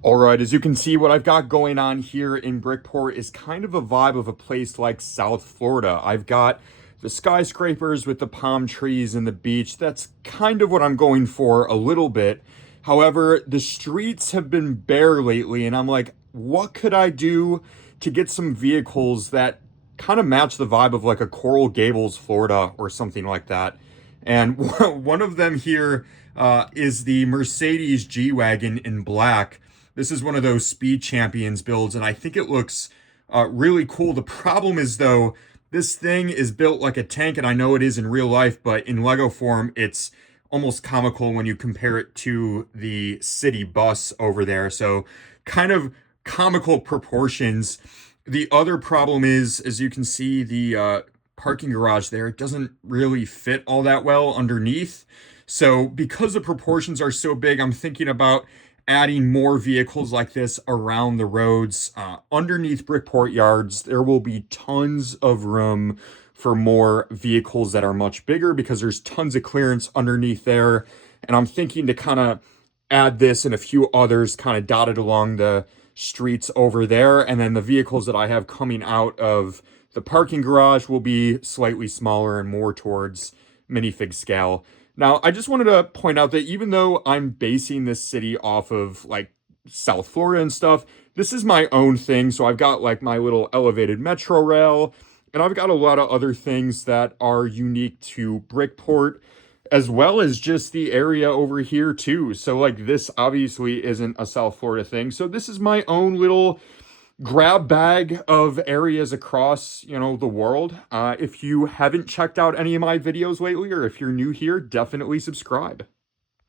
All right, as you can see, what I've got going on here in Brickport is kind of a vibe of a place like South Florida. I've got the skyscrapers with the palm trees and the beach. That's kind of what I'm going for a little bit. However, the streets have been bare lately, and I'm like, what could I do to get some vehicles that kind of match the vibe of like a Coral Gables, Florida, or something like that? And one of them here is the Mercedes G-Wagon in black. This is one of those Speed Champions builds, and I think it looks really cool. The problem is, though, this thing is built like a tank, and I know it is in real life, but in Lego form, it's almost comical when you compare it to the city bus over there. So, kind of comical proportions. The other problem is, as you can see, the parking garage there, it doesn't really fit all that well underneath. So, because the proportions are so big, I'm thinking about adding more vehicles like this around the roads. Underneath Brickport yards, there will be tons of room for more vehicles that are much bigger because there's tons of clearance underneath there. And I'm thinking to kind of add this and a few others kind of dotted along the streets over there. And then the vehicles that I have coming out of the parking garage will be slightly smaller and more towards minifig scale. Now, I just wanted to point out that even though I'm basing this city off of like South Florida and stuff, this is my own thing. So I've got like my little elevated metro rail, and I've got a lot of other things that are unique to Brickport, as well as just the area over here too. So like this obviously isn't a South Florida thing. So this is my own little grab bag of areas across, the world. If you haven't checked out any of my videos lately, or if you're new here, definitely subscribe.